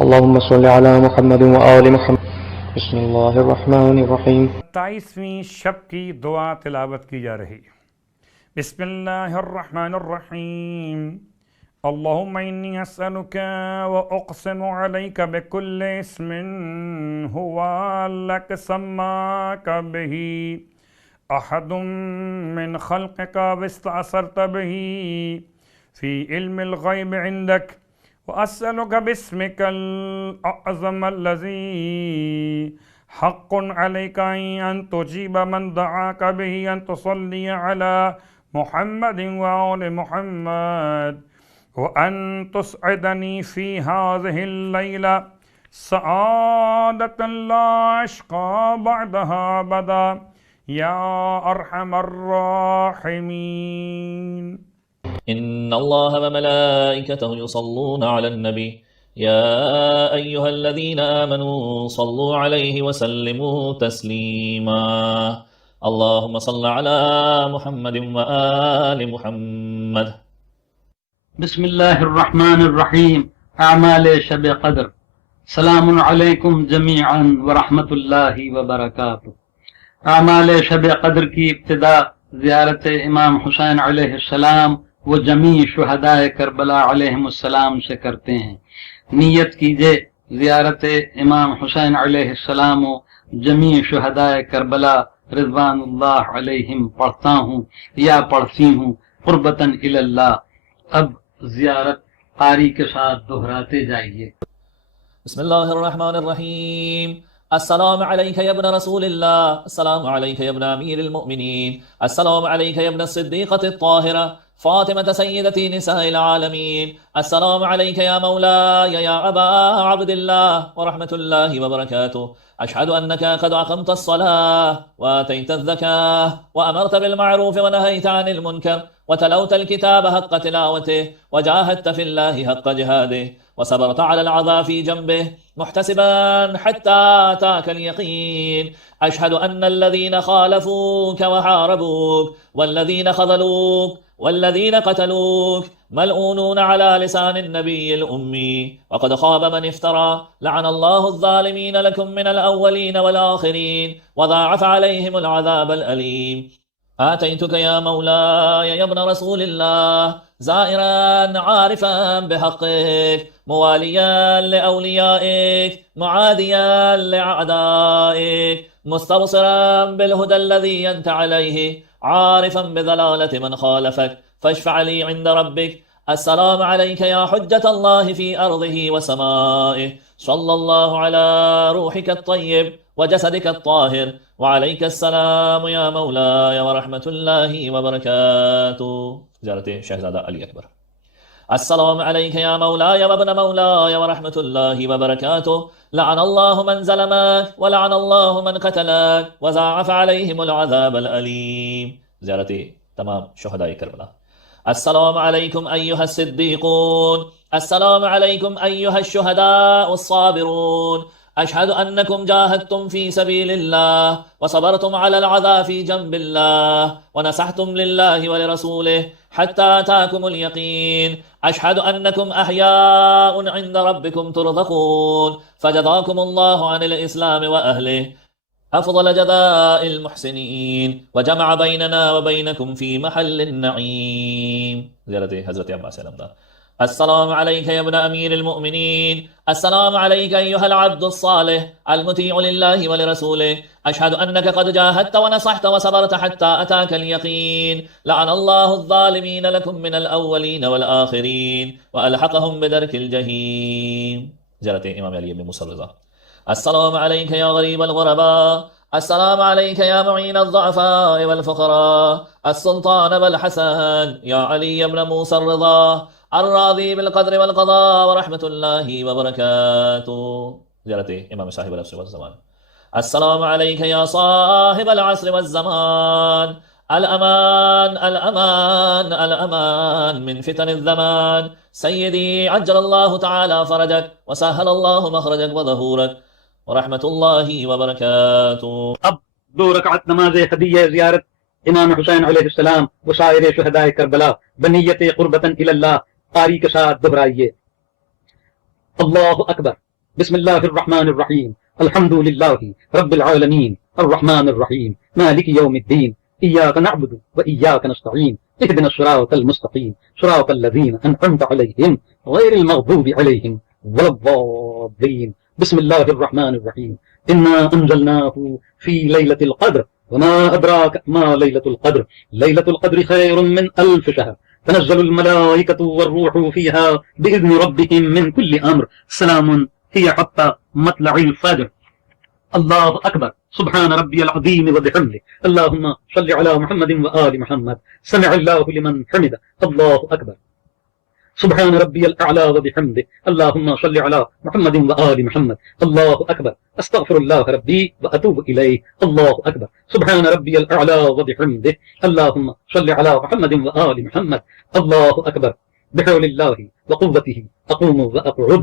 اللهم صل على محمد وآل محمد. بسم اللہ الرحمن الرحیم. 27ویں شب کی دعا تلاوت کی جا رہی. بسم اللہ الرحمن الرحیم. اللہم انی اسألک واقسم علیک بکل اسم ہوا لک سماک بہ احد من خلقک واستأثرت بہ فی علم الغیب عندک وأسألك باسمك الأعظم الذي حق عليك أن تجيب من دعاك به أن تصلي على محمد وآل محمد وأن تسعدني في هذه الليلة سعادة لا أشقى بعدها أبدا يا أرحم الراحمين. إن الله وملائكته يصلون على النبي يا أيها الذين آمنوا صلوا عليه وسلموا تسليما. اللهم صل على محمد وآل محمد. بسم اللہ الرحمن الرحیم. اعمال شب قدر. سلام علیکم جمیعا ورحمۃ اللہ وبرکاتہ. اعمال شب قدر کی ابتدا زیارت امام حسین علیہ السلام وہ جمیع شہدائے کربلا علیہم السلام سے کرتے ہیں. نیت کیجئے زیارت امام حسین علیہ السلام و جمیع شہدائے کربلا رضوان اللہ علیہم پڑھتا ہوں یا پڑھتی ہوں قربتاً الی اللہ. اب زیارت قاری کے ساتھ دہراتے جائیے. بسم اللہ الرحمن الرحیم. السلام عليك يا ابن رسول الله، السلام عليك يا ابن أمير المؤمنين، السلام عليك يا ابن الصديقة الطاهرة فاطمة سيدة نساء العالمين، السلام عليك يا مولاي يا أبا عبد الله ورحمة الله وبركاته. أشهد أنك قد أقمت الصلاة وآتيت الزكاة وأمرت بالمعروف ونهيت عن المنكر وتلوت الكتاب حق تلاوته وجاهدت في الله حق جهاده وصبرت على العذاب في جنبه محتسبا حتى أتاك اليقين. أشهد أن الذين خالفوك وحاربوك والذين خذلوك والذين قتلوك ملعونون على لسان النبي الأمي وقد خاب من افترى. لعن الله الظالمين لكم من الأولين والآخرين وضاعف عليهم العذاب الأليم. آتيتك يا مولاي يا ابن رسول الله زائرا عارفا بحقك مواليا لأوليائك معاديا لأعدائك مستبصرا بالهدى الذي أنت عليه عارفا بضلالة من خالفك فاشفع لي عند ربك. السلام عليك يا حجة الله في أرضه وسمائه. صلى الله على روحك الطيب وجسدك الطاهر وعليك السلام يا مولاي ورحمة الله وبركاته. زيارة شهزادة علي أكبر. السلام عليك يا مولاي وابن مولاي ورحمة الله وبركاته. لعن الله من ظلمك ولعن الله من قتلك وضاعف عليهم العذاب الأليم. زيارة تمام شهداء كربلاء. السلام عليكم أيها الصديقون، السلام عليكم أيها الشهداء الصابرون. أشهد أنكم جاهدتم في سبيل الله وصبرتم على العذاب في جنب الله ونصحتم لله ولرسوله حتى أتاكم اليقين. أشهد أنكم أحياء عند ربكم ترزقون فجزاكم الله عن الإسلام وأهله أفضل جزاء المحسنين وجمع بيننا وبينكم في محل النعيم. زيارة حضرت عباس علمدار. السلام عليك يا ابن أمير المؤمنين، السلام عليك أيها العبد الصالح المطيع لله ولرسوله. أشهد أنك قد جاهدت ونصحت وصبرت حتى أتاك اليقين. لعن الله الظالمين لكم من الأولين والآخرين وألحقهم بدرك الجحيم. زيارة إمام علي بن موسى الرضا. السلام عليك يا غريب الغرباء، السلام عليك يا معين الضعفاء والفقراء، السلطان والحسن يا علي بن موسى الرضا الراضي بالقدر والقضاء ورحمة الله وبركاته. زيارة إمام صاحب العصر والزمان. السلام عليك يا صاحب العصر والزمان. الأمان الأمان الأمان من فتن الزمان. سيدي عجل الله تعالى فرجك وسهل الله مخرجك وظهورك ورحمة الله وبركاته. اب 2 رکعت نماز ہدیہ زیارت امام حسین علیہ السلام و سائر شہدائے کربلا بنیت قربتاً الی اللہ قاری کے ساتھ دہرائیے. الله أكبر. بسم الله الرحمن الرحيم. الحمد لله رب العالمين الرحمن الرحيم مالك يوم الدين إياك نعبد وإياك نستعين اهدنا الصراط المستقيم صراط الذين أنعمت عليهم غير المغضوب عليهم ولا الضالين. بسم الله الرحمن الرحيم. إنا أنزلناه في ليلة القدر وما أدراك ما ليلة القدر. ليلة القدر خير من 1000 شهر. تنزل الملائكة والروح فيها بإذن ربهم من كل أمر. سلام هي حتى مطلع الفجر. الله أكبر. سبحان ربي العظيم وبحمده. اللهم صل على محمد وآل محمد. سمع الله لمن حمده. الله أكبر. سبحان ربي الأعلى وبحمده. اللهم صل على محمد وآل محمد. الله أكبر. أستغفر الله ربي وأتوب إليه. الله أكبر. سبحان ربي الأعلى وبحمده. اللهم صل على محمد وآل محمد. الله أكبر. بحول الله وقوته أقوم وأقعد.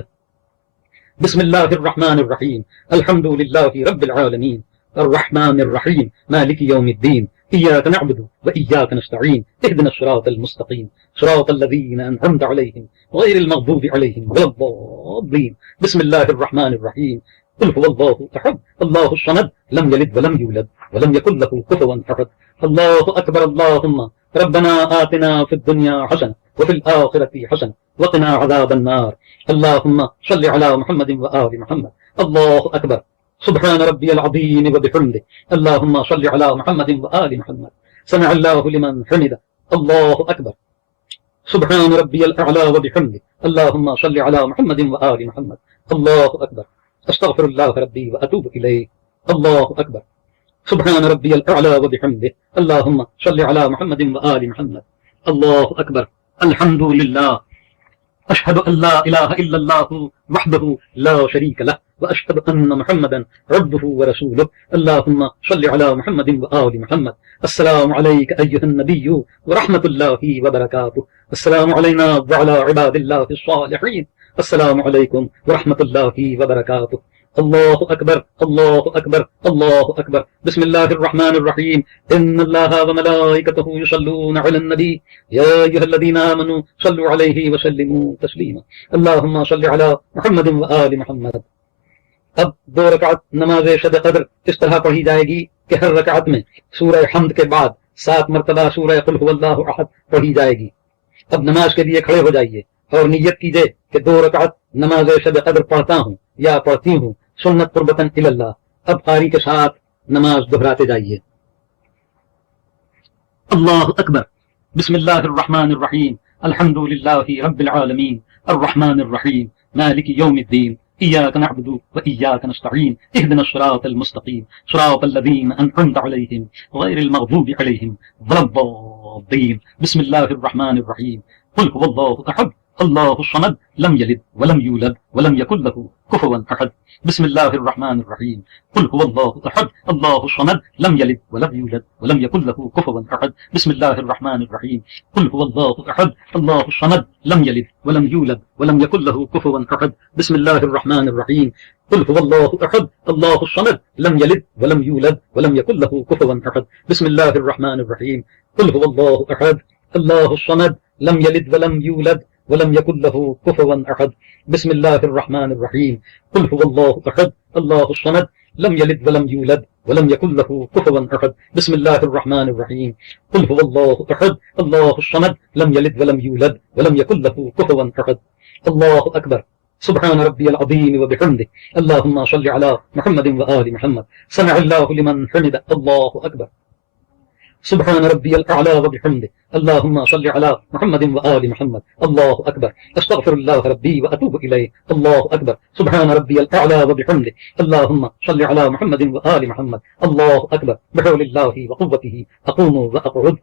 بسم الله الرحمن الرحيم. الحمد لله رب العالمين الرحمن الرحيم مالك يوم الدين إياك نعبد وإياك نستعين اهدنا الصراط المستقيم صراط الذين أنعمت عليهم غير المغضوب عليهم ولا الضالين. بسم الله الرحمن الرحيم. قل هو الله أحد الله الصمد لم يلد ولم يولد ولم يكن له كفوا أحد. الله أكبر. اللهم ربنا آتنا في الدنيا حسنة وفي الآخرة حسنة وقنا عذاب النار. اللهم صل على محمد وآل محمد. الله أكبر. سبحان ربي العظيم وبحمده. اللهم صل على محمد وآل محمد. سمع الله لمن حمده. الله أكبر. سبحان ربي الأعلى وبحمده. اللهم صل على محمد وآل محمد. الله أكبر. أستغفر الله ربي وأتوب إليه. الله أكبر. سبحان ربي الأعلى وبحمده. اللهم صل على محمد وآل محمد. الله أكبر. الحمد لله. أشهد أن لا إله إلا الله وحده لا شريك له وأشهد أن محمدا عبده ورسوله. اللهم صل على محمد وآل محمد. السلام عليك أيها النبي ورحمة الله وبركاته. السلام علينا وعلى عباد الله الصالحين. السلام عليكم ورحمة الله وبركاته. الله أكبر. الله أكبر. الله أكبر. بسم الله الرحمن الرحيم. إن الله وملائكته يصلون على النبي يا أيها الذين آمنوا صلوا عليه وسلموا تسليما. اللهم صل على محمد وآل محمد. اب 2 رکعت نماز شب قدر اس طرح پڑھی جائے گی کہ ہر رکعت میں سورہ حمد کے بعد 7 مرتبہ سورہ قل هو اللہ احد پڑھی جائے گی. اب نماز کے لیے کھڑے ہو جائیے اور نیت کیجئے کہ 2 رکعت نماز شب قدر پڑھتا ہوں یا پڑھتی ہوں سنت قربتاً الی اللہ. اب قاری کے ساتھ نماز دہراتے جائیے. اللہ اکبر. بسم اللہ الرحمن الرحیم. الحمد للہ رب العالمین الرحمن الرحیم مالک یوم الدین إياك نعبد وإياك نستعين اهدنا الصراط المستقيم صراط الذين أنعمت عليهم غير المغضوب عليهم ولا الضالين. بسم الله الرحمن الرحيم. قل هو الله أحد الله الصمد لم يلد ولم يولد ولم يكن له كفوا أحد. بسم الله الرحمن الرحيم. قل هو الله أحد الله الصمد لم يلد ولم يولد ولم يكن له كفوا أحد. بسم الله الرحمن الرحيم. قل هو الله أحد الله الصمد لم يلد ولم يولد ولم يكن له كفوا أحد. بسم الله الرحمن الرحيم. قل هو الله أحد الله الصمد لم يلد ولم يولد ولم يكن له كفوا أحد. بسم الله الرحمن الرحيم. قل هو الله أحد الله الصمد لم يلد ولم يولد ولم يكن له كفوا أحد. بسم الله الرحمن الرحيم. قل هو الله أحد الله الصمد لم يلد ولم يولد ولم يكن له كفوا أحد. بسم الله الرحمن الرحيم. قل هو الله أحد الله الصمد لم يلد ولم يولد ولم يكن له كفوا أحد. الله أكبر. سبحان ربي العظيم وبحمده. اللهم صل على محمد وآل محمد. سمع الله لمن حمده. الله أكبر. سبحان ربي الأعلى وبحمده. اللهم صل على محمد وآل محمد. الله أكبر. أستغفر الله ربي وأتوب إليه. الله أكبر. سبحان ربي الأعلى وبحمده. اللهم صل على محمد وآل محمد. الله أكبر. بحول الله وقوته أقوم وأقعد.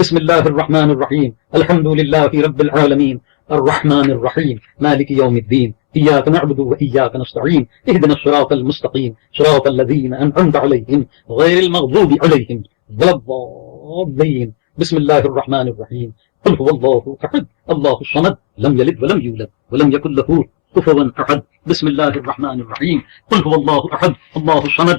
بسم الله الرحمن الرحيم. الحمد لله رب العالمين الرحمن الرحيم مالك يوم الدين إياك نعبد وإياك نستعين اهدنا الصراط المستقيم صراط الذين أنعمت عليهم غير المغضوب عليهم ولا الضالين. بسم الله الرحمن الرحيم. قل هو الله أحد الله الصمد لم يلد ولم يولد ولم يكن له كفوا أحد. بسم الله الرحمن الرحيم. قل هو الله أحد الله الصمد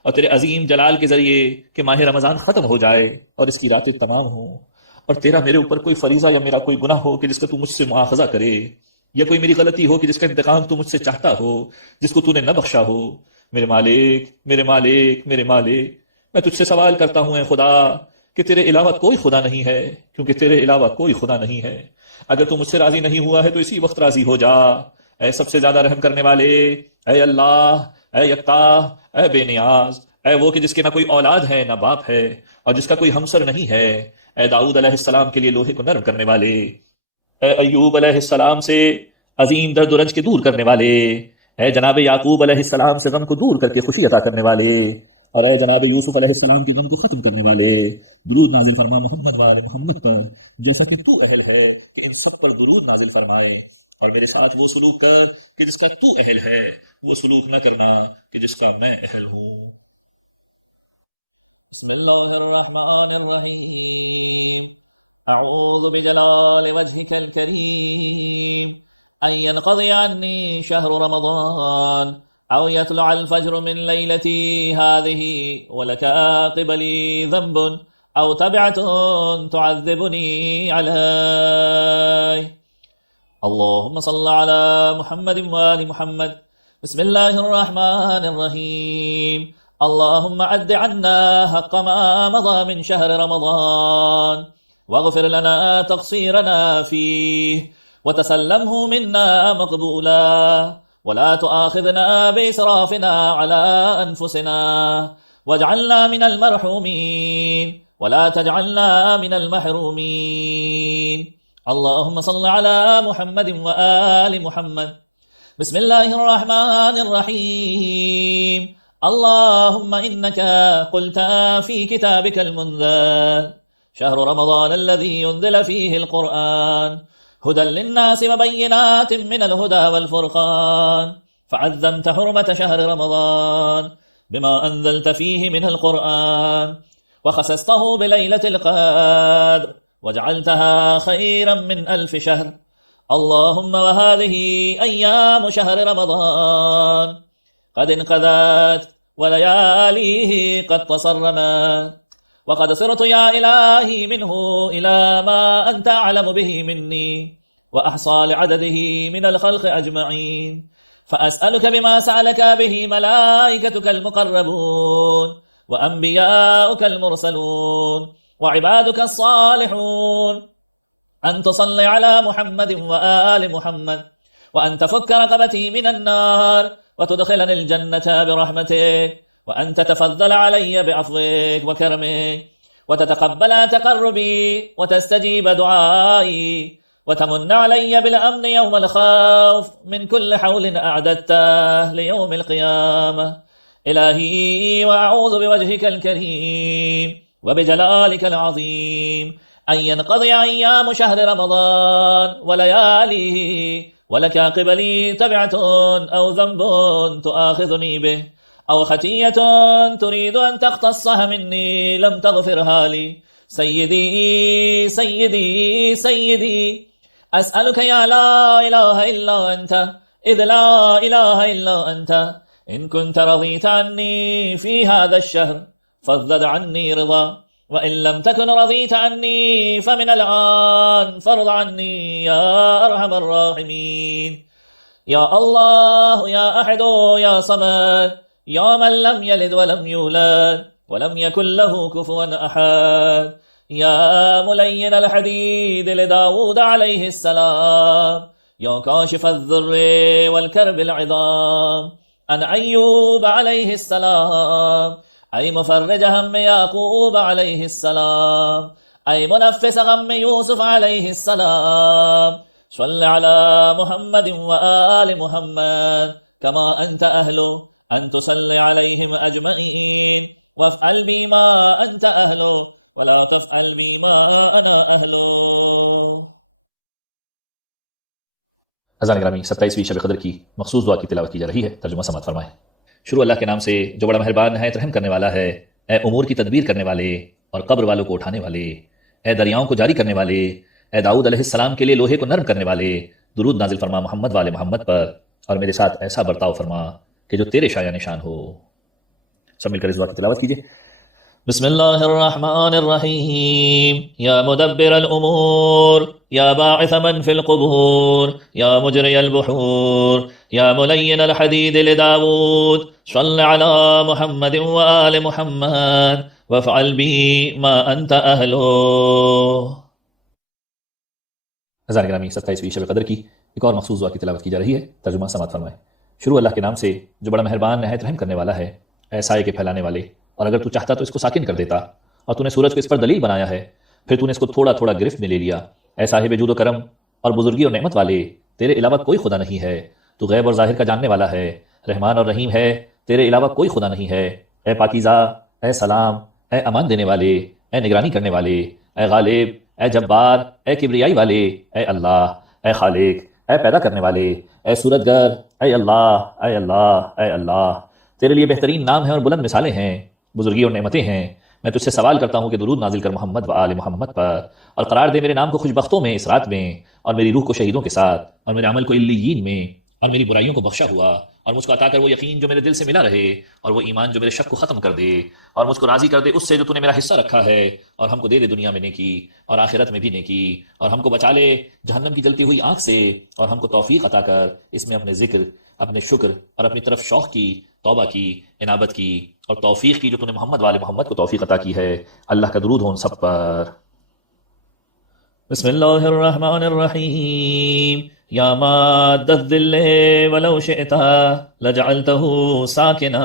اور تیرے عظیم جلال کے ذریعے کہ ماہ رمضان ختم ہو جائے اور اس کی راتیں تمام ہوں، اور تیرا میرے اوپر کوئی فریضہ یا میرا کوئی گناہ ہو کہ جس کا تو مجھ سے مواخذہ کرے، یا کوئی میری غلطی ہو کہ جس کا انتقام تو مجھ سے چاہتا ہو، جس کو تو نے نہ بخشا ہو۔ میرے مالک، میرے مالک، میرے مالک، میں تجھ سے سوال کرتا ہوں اے خدا کہ تیرے علاوہ کوئی خدا نہیں ہے، کیونکہ تیرے علاوہ کوئی خدا نہیں ہے۔ اگر تو مجھ سے راضی نہیں ہوا ہے تو اسی وقت راضی ہو جا۔ اے سب سے زیادہ رحم کرنے والے، اے اللہ، اے یکتا، اے بے نیاز، اے وہ کہ جس کے نہ کوئی اولاد ہے نہ باپ ہے اور جس کا کوئی ہمسر نہیں ہے، اے داؤد علیہ السلام کے لیے لوہے کو نرم کرنے والے، اے ایوب علیہ السلام سے عظیم درد و رنج کے دور کرنے والے، اے جناب یعقوب علیہ السلام سے غم کو دور کر کے خوشی عطا کرنے والے، اور اے جناب یوسف علیہ السلام کے غم کو ختم کرنے والے، درود نازل فرما محمد وآل محمد پر جیسا کہ تو اہل ہے کہ ان سب پر درود نازل فرمائے، اور میرے ساتھ وہ سلوک کر کہ جس کا تو اہل ہے، وہ سلوک نہ کرنا کہ جس کا میں اہل ہوں۔ بسم اللہ الرحمن الرحیم اعوذ بجلال وجهك الكریم ان ينقضي عني شهر رمضان او يطلع الفجر من ليلتي هذه ولك قبلي ذنب او تبعة تعذبني عليه اللهم صل على محمد وآل محمد بسم الله الرحمن الرحيم اللهم عد عنا حق ما مضى من شهر رمضان واغفر لنا تقصيرنا فيه وتسلمه منا مقبولا ولا تؤاخذنا بإسرافنا على أنفسنا واجعلنا من المرحومين ولا تجعلنا من المحرومين اللهم صل على محمد وآل محمد بسم الله الرحمن الرحيم اللهم إنك قلت في كتابك المنزل شهر رمضان الذي ينزل فيه القرآن هدى للناس وبينات من الهدى والفرقان فعظمت حرمة شهر رمضان بما أنزلت فيه من القرآن وخصصته بليلة القدر وجعلتها خيرا من 1000 شهر اللهم وهذه أيام شهر رمضان قد انقضت ولياليه قد تصرمت وقد صرت يا إلهي منه إلى ما أنت أعلم به مني وأحصى لعدده من الخلق أجمعين فأسألك بما سألك به ملائكتك المقربون وأنبياؤك المرسلون وعبادك الصالحون أن تصلي على محمد وآل محمد وأن تفك رقبتي من النار وتدخلني الجنة برحمتك وأن تتفضل علي بعفوك وكرمك وتتقبل تقربي وتستجيب دعائي وتمن علي بالأمن يوم الخوف من كل حول أعددته ليوم القيامة إلهي وأعوذ بوجهك الكريم وبجلالك العظيم أن ينقضي أيام شهر رمضان ولياليه ولك قبلي تبعة أو ذنب تؤاخذني به أو خطية تريد أن تقتصها مني لم تغفرها لي سيدي سيدي سيدي أسألك يا لا إله إلا أنت إذ لا إله إلا أنت إن كنت رضيت عني في هذا الشهر فازدد عني رضا وإن لم تكن رضيت عني فمن الآن فارض عني يا أرحم الراحمين يا الله يا أحد يا صمد يا من لم يلد ولم يولد ولم يكن له كفوا أحد يا ملين الحديد لداود عليه السلام يا كاشف الذر والكرب العظام عن أيوب عليه السلام أي مفرج هم يعقوب عليه السلام أي منفس غم يوسف عليه السلام صل على محمد وآل محمد كما أنت أهله أن تصلي عليهم أجمعين وافعل بي ما أنت أهله ولا تفعل بي ما أنا أهله۔ اذان گرامی 27ویں شب قدر کی مخصوص دعا کی تلاوت کی جا رہی ہے، ترجمہ سماعت فرمائیں۔ شروع اللہ کے نام سے جو بڑا مہربان ہے، رحم کرنے والا ہے۔ اے امور کی تدبیر کرنے والے اور قبر والوں کو اٹھانے والے، اے دریاؤں کو جاری کرنے والے، اے داؤد علیہ السلام کے لیے لوہے کو نرم کرنے والے، درود نازل فرما محمد والے محمد پر اور میرے ساتھ ایسا برتاؤ فرما کہ جو تیرے شایان نشان ہو۔ سب مل کر اس دعا کی تلاوت کیجیے۔ بسم اللہ الرحمن الرحیم یا مدبر الامور یا باعث من فی القبور یا مجری البحور یا ملین الحدید لداود صل علی محمد وآل محمد وافعل بی ما انت اہلو۔ عزیزان گرامی، 27ویں شب قدر کی ایک اور مخصوص دعا کی تلاوت کی جا رہی ہے، ترجمہ سماعت فرمائیں۔ شروع اللہ کے نام سے جو بڑا مہربان نہایت رحم کرنے والا ہے۔ اے سائے کے پھیلانے والے، اور اگر تو چاہتا تو اس کو ساکن کر دیتا، اور تو نے سورج کو اس پر دلیل بنایا ہے، پھر تو نے اس کو تھوڑا تھوڑا گرفت میں لے لیا۔ اے صاحب جود و کرم اور بزرگی اور نعمت والے، تیرے علاوہ کوئی خدا نہیں ہے، تو غیب اور ظاہر کا جاننے والا ہے، رحمان اور رحیم ہے، تیرے علاوہ کوئی خدا نہیں ہے۔ اے پاکیزہ، اے سلام، اے امان دینے والے، اے نگرانی کرنے والے، اے غالب، اے جبار، اے کبریائی والے، اے اللہ، اے خالق، اے پیدا کرنے والے، اے صورتگر، اے اللہ، اے اللہ، اے اللہ، تیرے لیے بہترین نام ہیں اور بلند مثالیں ہیں، بزرگی اور نعمتیں ہیں۔ میں تجھ سے سوال کرتا ہوں کہ درود نازل کر محمد و آل محمد پر، اور قرار دے میرے نام کو خوش بختوں میں اس رات میں، اور میری روح کو شہیدوں کے ساتھ، اور میرے عمل کو علیین میں، اور میری برائیوں کو بخشا ہوا، اور مجھ کو عطا کر وہ یقین جو میرے دل سے ملا رہے، اور وہ ایمان جو میرے شک کو ختم کر دے، اور مجھ کو راضی کر دے اس سے جو تو نے میرا حصہ رکھا ہے، اور ہم کو دے دے دنیا میں نیکی اور آخرت میں بھی نیکی، اور ہم کو بچا لے جہنم کی جلتی ہوئی آنکھ سے، اور ہم کو توفیق عطا کر اس میں اپنے ذکر، اپنے شکر اور اپنی طرف شوق کی، توبہ کی، انابت کی اور توفیق کی جو تو نے محمد والے محمد کو توفیق عطا کی ہے۔ اللہ کا درود ہو ان سب پر۔ بسم اللہ الرحمن الرحیم یا ماد الظل ولو شئت لجعلته ساکنا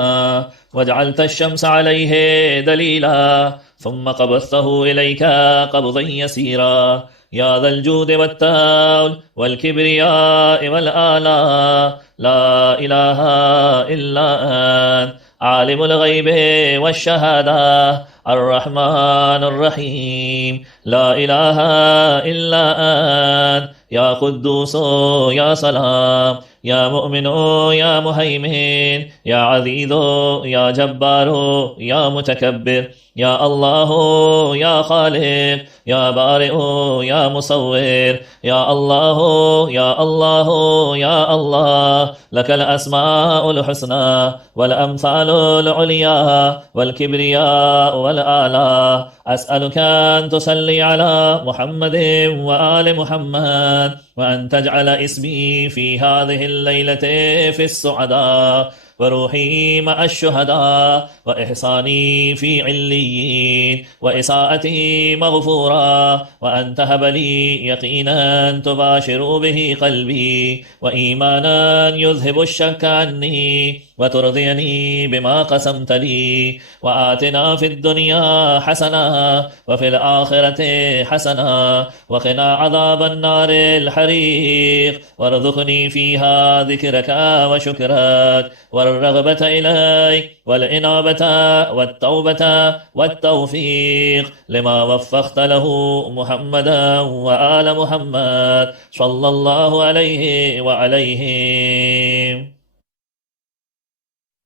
وجعلت الشمس علیہ دلیلا ثم قبضته الیک قبضا یسیرا یا ذا الجود والتول والکبریاء والآلاء لا الہ الا انت عالم الغیب والشہادہ الرحمن الرحیم لا الہ الا انت یا قدوس یا سلام یا مؤمن یا مہیمن یا عزیز یا جبار یا متکبر یا اللہ یا خالق یا بارئ یا مصور یا اللہ یا اللہ یا اللہ لک الاسماء الحسنى والامثال العلیاء والکبریاء والآلاء اسألك ان تصلی علی محمد وآل محمد وان تجعل اسمی فی هذه الليلة في السعداء وروحي مع الشهداء وإحساني في عليين وإساءتي مغفورا وأن تهب لي يقينا تباشر به قلبي وإيمانا يذهب الشك عني وترضيني بما قسمت لي وآتنا في الدنيا حسنة وفي الآخرة حسنة وقنا عذاب النار الحريق وارزقني فيها ذكرك وشكرك والرغبة إليك والإنابة والتوبة والتوفيق لما وفقت له محمدا وآل محمد صلى الله عليه وعليهم۔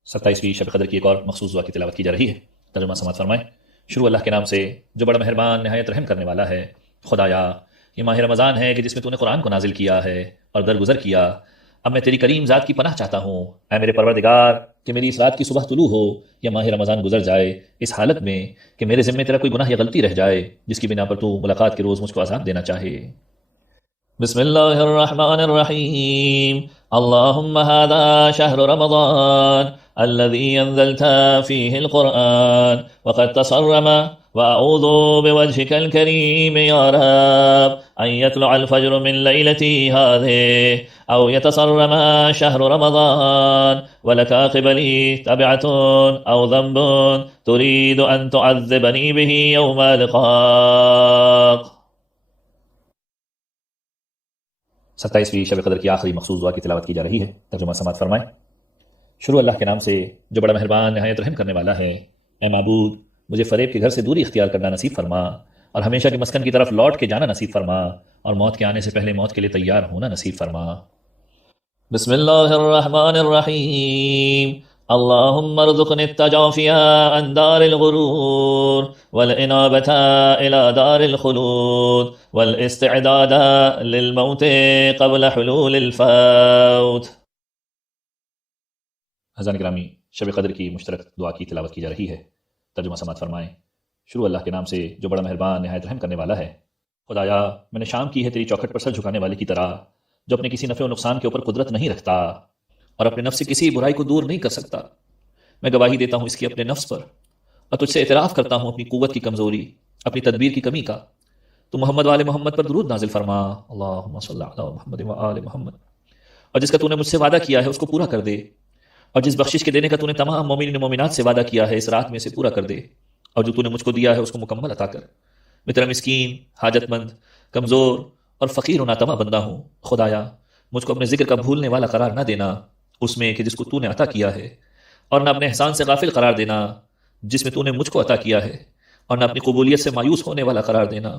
27ویں شب قدر کی ایک اور مخصوص دعا کی تلاوت کی جا رہی ہے، ترجمہ سماعت فرمائیں۔ شروع اللہ کے نام سے جو بڑا مہربان نہایت رحم کرنے والا ہے۔ خدایا، یہ ماہ رمضان ہے کہ جس میں تو نے قرآن کو نازل کیا ہے اور درگزر کیا۔ اب میں تیری کریم ذات کی پناہ چاہتا ہوں، اے میرے پروردگار، کہ میری اس رات کی صبح طلوع ہو یا ماہ رمضان گزر جائے اس حالت میں کہ میرے ذمے تیرا کوئی گناہ یا غلطی رہ جائے جس کی بنا پر تو ملاقات کے روز مجھ کو عذاب دینا چاہے۔ بسم اللہ الرحمن الرحیم اللہم هذا شہر رمضان الذي انزلت فيه القرآن وقد تصرم وأعوذ بوجهك الكريم يا رب أن يطلع الفجر من ليلتي هذه أو يتصرم شهر رمضان ولك قبلي تبعة أو ذنب تريد أن تعذبني به يوم لقاك۔ 27ویں شب قدر کی آخری مخصوص دعا کی تلاوت کی جا رہی ہے، ترجمہ سماعت فرمائیں۔ شروع اللہ کے نام سے جو بڑا مہربان نہایت رحم کرنے والا ہے۔ اے معبود، مجھے فریب کے گھر سے دوری اختیار کرنا نصیب فرما، اور ہمیشہ کے مسکن کی طرف لوٹ کے جانا نصیب فرما، اور موت کے آنے سے پہلے موت کے لیے تیار ہونا نصیب فرما۔ بسم اللہ الرحمن الرحیم اللہم ارزقنی التجافی عن دار الغرور والانابة الى دار الخلود والاستعداد للموت قبل حلول الفوت۔ حضرات گرامی، شب قدر کی مشترک دعا کی تلاوت کی جا رہی ہے۔ ترجمہ سماعت فرمائیں۔ شروع اللہ کے نام سے جو بڑا مہربان نہایت رحم کرنے والا ہے۔ خدایا میں نے شام کی ہے تیری چوکھٹ پر سر جھکانے والے کی طرح، جو اپنے کسی نفع و نقصان کے اوپر قدرت نہیں رکھتا اور اپنے نفس سے کسی برائی کو دور نہیں کر سکتا۔ میں گواہی دیتا ہوں اس کی اپنے نفس پر، اور تجھ سے اعتراف کرتا ہوں اپنی قوت کی کمزوری، اپنی تدبیر کی کمی کا۔ تو محمد والے محمد پر درود نازل فرما، اللہم صلی علی محمد و آل محمد۔ اور جس کا تو نے مجھ سے وعدہ کیا ہے اس کو پورا کر دے، اور جس بخشش کے دینے کا تو نے تمام مومنین و مومنات سے وعدہ کیا ہے اس رات میں سے پورا کر دے، اور جو تو نے مجھ کو دیا ہے اس کو مکمل عطا کر۔ میں تیرا مسکین، حاجت مند، کمزور اور فقیر و ناتواں بندہ ہوں۔ خدایا مجھ کو اپنے ذکر کا بھولنے والا قرار نہ دینا اس میں کہ جس کو تو نے عطا کیا ہے، اور نہ اپنے احسان سے غافل قرار دینا جس میں تو نے مجھ کو عطا کیا ہے، اور نہ اپنی قبولیت سے مایوس ہونے والا قرار دینا،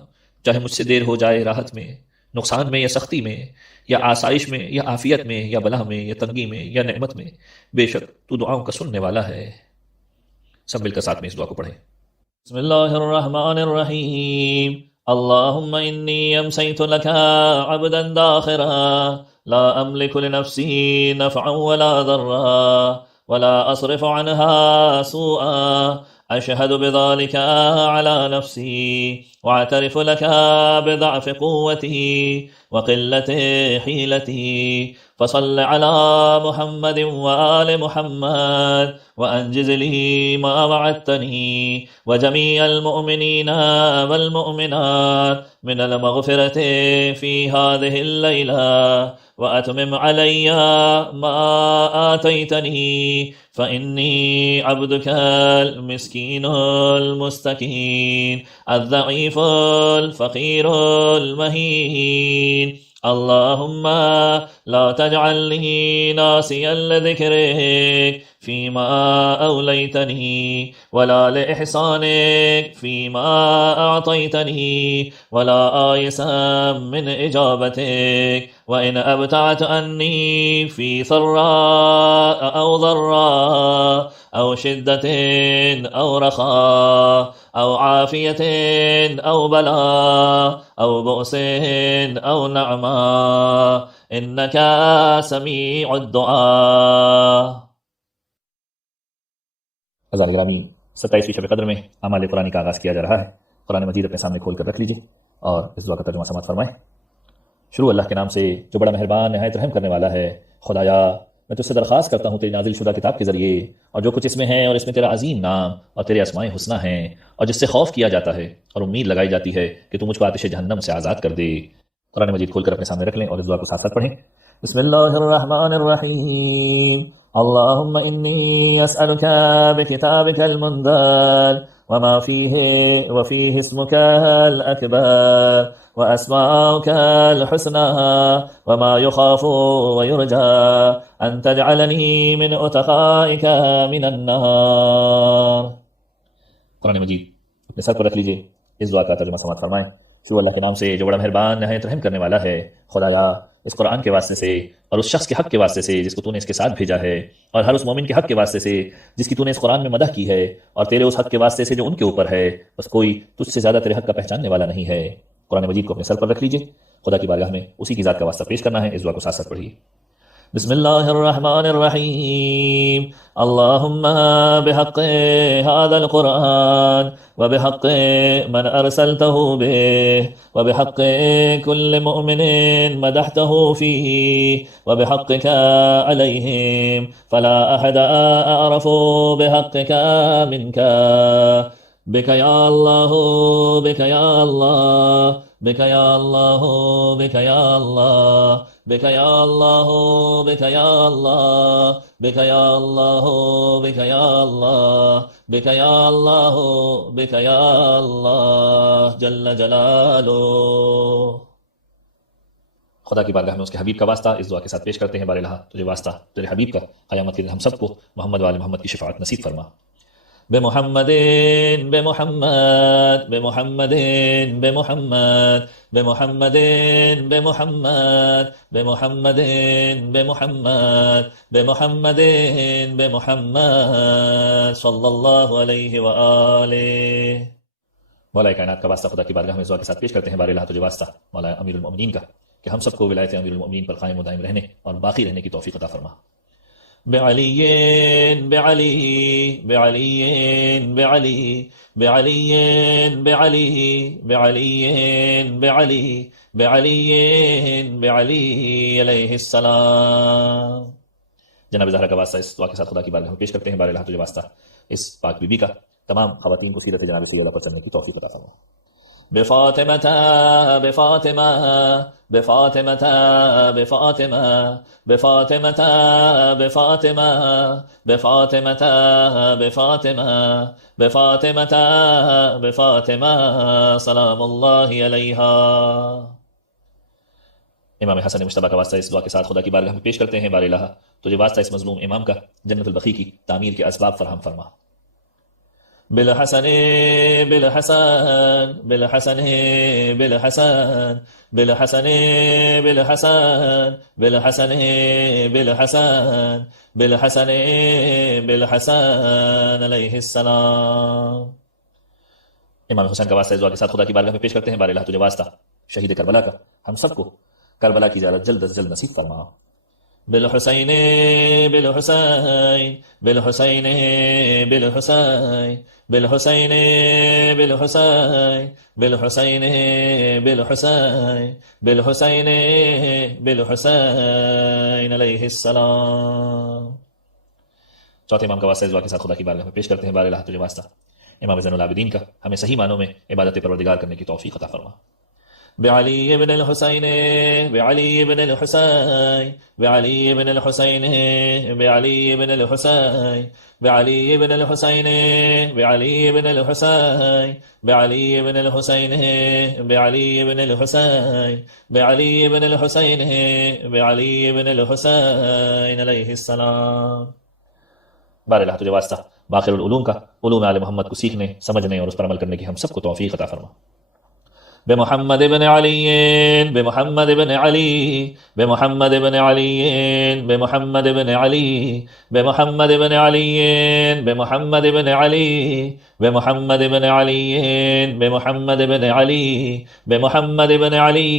چاہے مجھ سے دیر ہو جائے راحت میں، نقصان میں یا سختی میں، یا آسائش میں یا عافیت میں، یا بلا میں یا تنگی میں یا نعمت میں۔ بے شک تو دعاؤں کا سننے والا ہے۔ سب مل کر ساتھ میں اس دعا کو پڑھیں۔ بسم اللہ الرحمن الرحیم اللہم انی امسیت لکا عبدا داخرا لا املک لنفسی نفعا ولا ضرا ولا اصرف عنها سوءا اشہد بذلك على نفسی واعترف لك بضعف قوتی وقلت حیلتی فصل على محمد وآل محمد وأنجز لي ما وعدتني وجميع المؤمنين والمؤمنات من المغفرة في هذه الليلة وأتمم علي ما آتيتني فإني عبدك المسكين المستكين الضعيف الفقير المهين اللهم لا تجعلني ناسيا لذكرك فيما أوليتني ولا لإحسانك فيما أعطيتني ولا آيسا من إجابتك وإن أبتعت عني في ثراء أو ضراء أو شدة أو رخاء أو عافية أو بلاء أو بؤس أو نعماء إنك سميع الدعاء۔ عزیزان گرامی، 27ویں شب قدر میں اعمال قرآن کا آغاز کیا جا رہا ہے۔ قرآن مجید اپنے سامنے کھول کر رکھ لیجئے اور اس دعا کا ترجمہ سماعت فرمائیں۔ شروع اللہ کے نام سے جو بڑا مہربان نہایت رحم کرنے والا ہے۔ خدایا میں تجھ سے درخواست کرتا ہوں تیری نازل شدہ کتاب کے ذریعے، اور جو کچھ اس میں ہے اور اس میں تیرا عظیم نام اور تیرے اسماء حسنہ ہیں، اور جس سے خوف کیا جاتا ہے اور امید لگائی جاتی ہے کہ تو مجھ کو آتش جہنم سے آزاد کر دے۔ قرآن مجید کھول کر اپنے سامنے رکھ لیں اور اس دعا کو ساتھ ساتھ پڑھیں۔ بسم اللہ الرحمن الرحیم اللہم انی اسألک بکتابک المنزل وما فيه وفيه اسمك الأكبر وأسماؤك الحسنى وما يخاف ويرجى أن تجعلني من أتقائك من النار۔ قرآن مجید اپنے سر پر رکھ لیجئے، اس دعا کا ترجمہ سماعت فرمائیں۔ شروع اللہ کے نام سے جو بڑا مہربان نہایت رحم کرنے والا ہے۔ خدایا اس قرآن کے واسطے سے اور اس شخص کے حق کے واسطے سے جس کو تو نے اس کے ساتھ بھیجا ہے، اور ہر اس مومن کے حق کے واسطے سے جس کی تو نے اس قرآن میں مدح کی ہے، اور تیرے اس حق کے واسطے سے جو ان کے اوپر ہے، بس کوئی تجھ سے زیادہ تیرے حق کا پہچاننے والا نہیں ہے۔ قرآن مجید کو اپنے سر پر رکھ لیجئے، خدا کی بارگاہ میں اسی کی ذات کا واسطہ پیش کرنا ہے۔ اس دعا کو ساتھ ساتھ پڑھیے۔ بسم اللہ الرحمن الرحیم اللہم بحق هذا القرآن وبحق من ارسلته به وبحق كل مؤمن مدحته فيه وبحقك عليهم فلا أحد أعرف بحقك منك بك يا الله بك يا الله بك يا الله بك يا الله بك يا الله بك يا الله بك يا الله بك يا الله بك يا الله بك يا الله جل جلالہ۔ خدا کی بارگاہ میں اس کے حبیب کا واسطہ اس دعا کے ساتھ پیش کرتے ہیں۔ بار الہ تجھے واسطہ تیرے حبیب کا، قیامت کے دن ہم سب کو محمد و آل محمد کی شفاعت نصیب فرما۔ بمحمد بمحمد بمحمد بمحمد بمحمد بمحمد بمحمد بمحمد بمحمد بمحمد صلی اللہ علیہ وآلہ۔ مولا کائنات کا واسطہ خدا کی بارگاہ میں اس دعا کے ساتھ پیش کرتے ہیں۔ بار الہ تجھے واسطہ مولا امیر المؤمنین کا کہ ہم سب کو ولایت امیر المؤمنین پر قائم و دائم رہنے اور باقی رہنے کی توفیق عطا فرما۔ بعلی بعلی بعلی بعلی بعلی بعلی بعلی بعلی بعلی بعلی علیہ السلام. جناب زہرا کا واسطہ اس دعا کے ساتھ خدا کی بارگاہ میں پیش کرتے ہیں. بار الہ تجھے واسطہ اس پاک بی بی کا تمام خواتین کو سیرت جناب سیدہ پر چلنے کی توفیق عطا فرما. بفاطمة بفاطمة بفاطمة بفاطمة بفاطمة بفاطمة بفاطمة بفاطمة بفاطمة بفاطمة سلام اللہ علیہا. امام حسن مشتبہ کا واسطہ اس دعا کے ساتھ خدا کی بارگاہ میں پیش کرتے ہیں. بار الہ تجھے واسطہ اس مظلوم امام کا جنت البقیع کی تعمیر کے اسباب فراہم فرما. بالحسن بالحسن بالحسن بالحسن بالحسن بالحسن بالحسن بالحسن بالحسن بالحسن علیہ السلام. امام حسین کا واسطہ اس دعا کے ساتھ خدا کی بارگاہ میں پیش کرتے ہیں. بار الہ تجھے واسطہ شہید کربلا کا ہم سب کو کربلا کی زیارت جلد از جلد نصیب فرما. بالحسین بالحسین بالحسین بالحسین بالحسین بالحسین بالحسین بالحسین بالحسین بالحسین علیہ السلام. چوتھے امام کا واسطہ اس دعا کے ساتھ خدا کی بارگاہ میں پیش کرتے ہیں. بار الہ تجھے واسطہ امام زین العابدین کا ہمیں صحیح معنوں میں عبادت پروردگار کرنے کی توفیق عطا فرما. بعلی ابن الحسین بعلی ابن الحسین بعلی ابن الحسین بعلی ابن الحسین بعلی ابن الحسین بعلی ابن الحسین بعلی ابن الحسین بعلی ابن الحسین بعلی ابن الحسین بعلی ابن الحسین علیہ السلام. بار الہ تجھے واسطہ باقر العلوم کا علوم آل محمد کو سیکھنے سمجھنے اور اس پر عمل کرنے کی ہم سب کو توفیق عطا فرما. بمحمد بن علی بمحمد بن علی بمحمد بن علی بمحمد بن علی بمحمد بن علی بمحمد بن علی بمحمد بن علی بمحمد بن علی بمحمد بن علی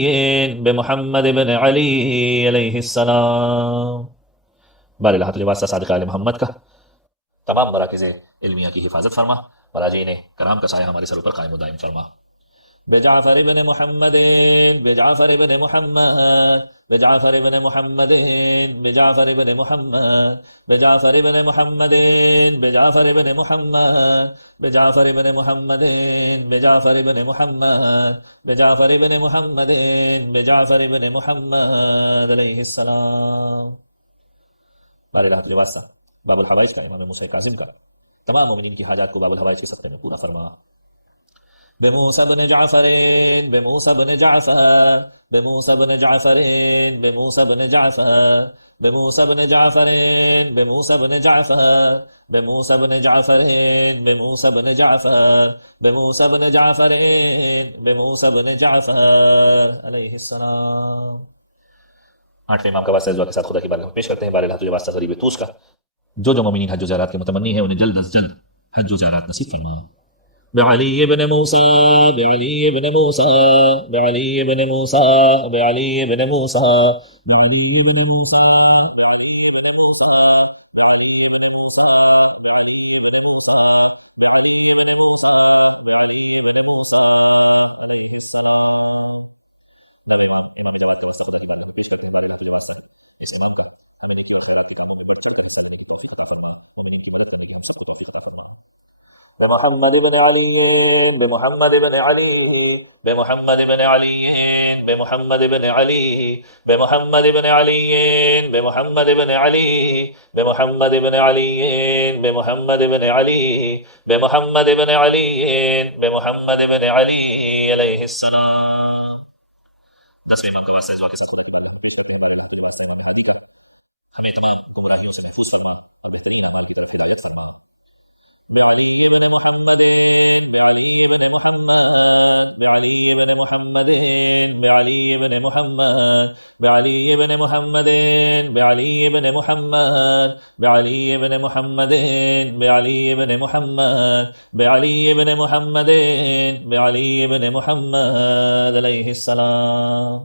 بمحمد بن علی علیہ السلام. بار الہ تجھے واسطہ صادق آل محمد کا تمام مراکز علمیہ کی حفاظت فرما. مراجعین کرام کا سایہ ہمارے سروں پر قائم و دائم فرما. بجعفر بن محمد بجعفر بن محمد بجعفر بن محمد بجعفر بن محمد بجعفر بن محمد بجعفر بن محمد بجعفر بن محمد بجعفر بن محمد بجعفر بن محمد بجعفر بن محمد علیہ السلام. بار الہ تجھے واسطہ باب الحوائج کا امام موسیٰ کاظم کا تمام مومنین کی حاجات کو باب الحوائج کے صدقے میں پورا فرما. بموسى بن جعفر بموسى بن جعفر بموسى بن جعفر بموسى بن جعفر بموسى بن جعفر بموسى بن جعفر بموسى بن جعفر بموسى بن جعفر بموسى بن جعفر بموسى بن جعفر علیہ السلام. آٹھویں امام کا واسطہ اس دعا کے ساتھ خدا کی بارگاہ میں پیش کرتے ہیں. بار الہ تجھے واسطہ غریب توس کا جو مومنین حج و زیارات کے متمنی ہیں انہیں جلد از جلد حج و زیارات نصیب فرما. بعلی بن موسیٰ بعلی بن موسیٰ بعلی بن موسیٰ بعلی بن موسیٰ بعلی بن موسیٰ بعلی بن موسیٰ بعلی بن موسیٰ بعلی بن موسیٰ بعلی بن موسیٰ بعلی بن موسیٰ علیہ السلام. نویں امام امام جواد کا واسطہ خدا کی بارگاہ میں پیش کرتے ہیں. بار الہ تجھے واسطہ اس امام کا ہمیں نیکی اور خیرات کے کاموں میں بڑھ چڑھ کر حصہ لینے کی توفیق عطا فرما. مومنین کی مدد کرنے کی ہم سب کو توفیق عطا فرما. بمحمد بن علی بمحمد بن علی بمحمد بن علی بمحمد بن علی بمحمد بن علی بمحمد بن علی بمحمد بن علی بمحمد بن علی بمحمد بن علی بمحمد بن علی علیہ السلام. دسویں امام کا واسطہ اس دعا کے ساتھ خدا کی بارگاہ میں پیش کرتے ہیں. بار الہ تجھے واسطہ امام ہادی کا ہمیں تمام گمراہیوں سے محفوظ فرما اور بہترین اعمال کی طرف ہدایت فرما. بعلی بن محمد بعلی بن محمد بعلی بن محمد بعلی بن محمد بعلی بن محمد بعلی بن محمد بعلی بن محمد بعلی بن محمد بعلی بن محمد بعلی بن محمد علیہ السلام.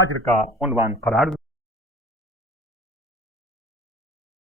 اجر کا عنوان قرار